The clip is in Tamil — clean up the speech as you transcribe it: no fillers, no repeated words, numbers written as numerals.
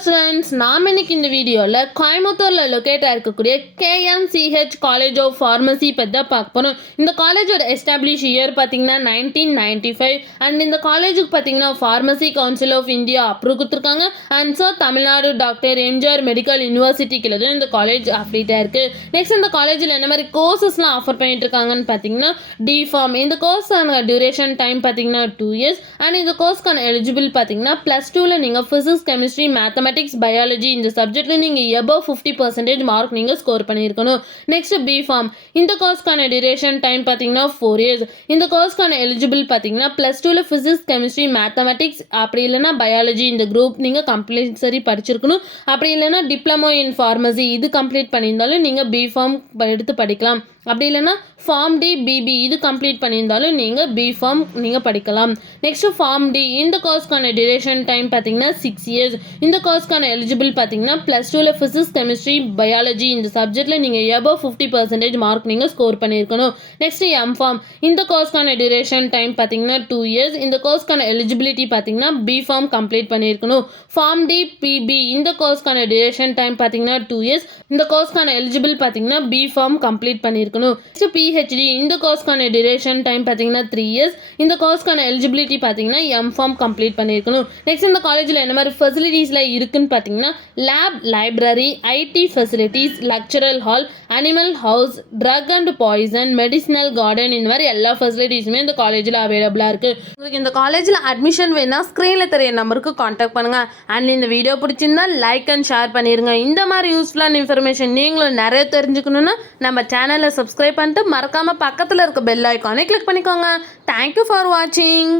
ஸ்டூடெண்ட்ஸ், நாம் இன்னைக்கு இந்த வீடியோவில் கோயம்புத்தூரில் லொக்கேட்டாக இருக்கக்கூடிய KMCH காலேஜ் ஆஃப் ஃபார்மசி பற்றி தான் பார்க்க போகிறோம். இந்த காலேஜோட எஸ்டாப்ளிஷ் இயர் பார்த்தீங்கன்னா 1995 அண்ட் இந்த காலேஜுக்கு பார்த்தீங்கன்னா pharmacy council of India approve கொடுத்துருக்காங்க. And so Tamil Nadu doctor MGR medical யூனிவர்சிட்டிக்கு தான் இந்த காலேஜ் அஃபிலியேட்டாக இருக்குது. நெக்ஸ்ட் இந்த காலேஜில் என்ன மாதிரி கோர்சஸ்லாம் ஆஃபர் பண்ணிட்டு இருக்காங்கன்னு பார்த்தீங்கன்னா டிஃபார்ம். இந்த கோர்ஸான டியூரேஷன் டைம் பார்த்தீங்கன்னா 2 years அண்ட் இந்த கோர்ஸ்க்கான எலிஜிபிள் பார்த்தீங்கன்னா +2ல் நீங்கள் ஃபிசிக்ஸ் கெமிஸ்ட்ரி மேத்தமெட்டிக்ஸ் பயாலஜி இந்த சப்ஜெக்ட்டில் நீங்கள் எபவ் 50% மார்க் நீங்கள் ஸ்கோர் பண்ணியிருக்கணும். Next B Pharm. இந்த கோர்ஸ்க்கான டியூரேஷன் டைம் பார்த்தீங்கன்னா 4 years. இந்த கோர்ஸ்க்கான எலிஜிபிள் பார்த்தீங்கன்னா +2ல் ஃபிசிக்ஸ் கெமிஸ்ட்ரி மேத்தமெட்டிக்ஸ் அப்படி இல்லைனா பயாலஜி இந்த குரூப் நீங்கள் கம்பல்சரி படிச்சிருக்கணும். அப்படி இல்லைனா டிப்ளமோ இன் ஃபார்மசி இது கம்ப்ளீட் பண்ணியிருந்தாலும் நீங்கள் பிஃபார்ம் எடுத்து படிக்கலாம். அப்படி இல்லைனா ஃபார்ம் டி பிபி இது கம்ப்ளீட் பண்ணியிருந்தாலும் நீங்கள் பிஃபார்ம் நீங்கள் படிக்கலாம். Next pharm D. இந்த கோர்ஸ்க்கான டியூரேஷன் டைம் பார்த்தீங்கன்னா 6 years. இந்த கோர்ஸ்க்கான எலிஜிபிள் பார்த்தீங்கன்னா +2ல் ஃபிசிக்ஸ் கெமிஸ்ட்ரி பயாலஜி இந்த சப்ஜெக்ட்டில் நீங்கள் எபவ் 50% மார்க் நீங்கள் ஸ்கோர் பண்ணியிருக்கணும். Next M Pharm. இந்த கோர்ஸ்க்கான டியூரேஷன் டைம் பார்த்தீங்கன்னா 2 years. இந்த கோர்ஸ்க்கான எலிஜிபிலிட்டி பார்த்தீங்கன்னா பிஃபார்ம் கம்ப்ளீட் பண்ணியிருக்கணும். Pharm D PB. இந்த கோர்ஸ்க்கான டியூரேஷன் டைம் பார்த்தீங்கன்னா 2 years. இந்த கோர்ஸ்க்கான எலிஜிபிள் பார்த்தீங்கன்னா பிஃபார்ம் கம்ப்ளீட் பண்ணியிருக்கணும். Next PhD. இந்த கோர்ஸ்க்கான டியூரேஷன் டைம் பார்த்தீங்கன்னா 3 years. இந்த கோர்ஸ்க்கான எலிஜிபிலிட்டி பார்த்தீங்கன்னா எம்ஃபார்ம் கம்ப்ளீட் பண்ணியிருக்கணும். நெக்ஸ்ட் இந்த காலேஜில் என்ன மாதிரி ஃபெசிலிட்டிஸ்லாம் இருக்குன்னு பார்த்தீங்கன்னா lab, library, ID facilities, lecture hall, animal house, drug and poison, medicinal garden இந்த மாதிரி எல்லா ஃபெசிலிட்டிஸுமே இந்த காலேஜில் அவைலபிளாக இருக்குது. உங்களுக்கு இந்த காலேஜில் அட்மிஷன் வேணால் ஸ்க்ரீனில் தெரிய நம்பருக்கு காண்டாக்ட் பண்ணுங்கள். அண்ட் இந்த வீடியோ பிடிச்சிருந்தா லைக் அண்ட் ஷேர் பண்ணிடுங்க. இந்த மாதிரி யூஸ்ஃபுல்லான இன்ஃபர்மேஷன் நீங்களும் நிறைய தெரிஞ்சுக்கணுன்னா நம்ம சேனலை சப்ஸ்கிரைப் பண்ணிட்டு மறக்காமல் பக்கத்தில் இருக்க பெல் ஐக்கானை கிளிக் பண்ணிக்கோங்க. தேங்க்யூ ஃபார் வாட்சிங்.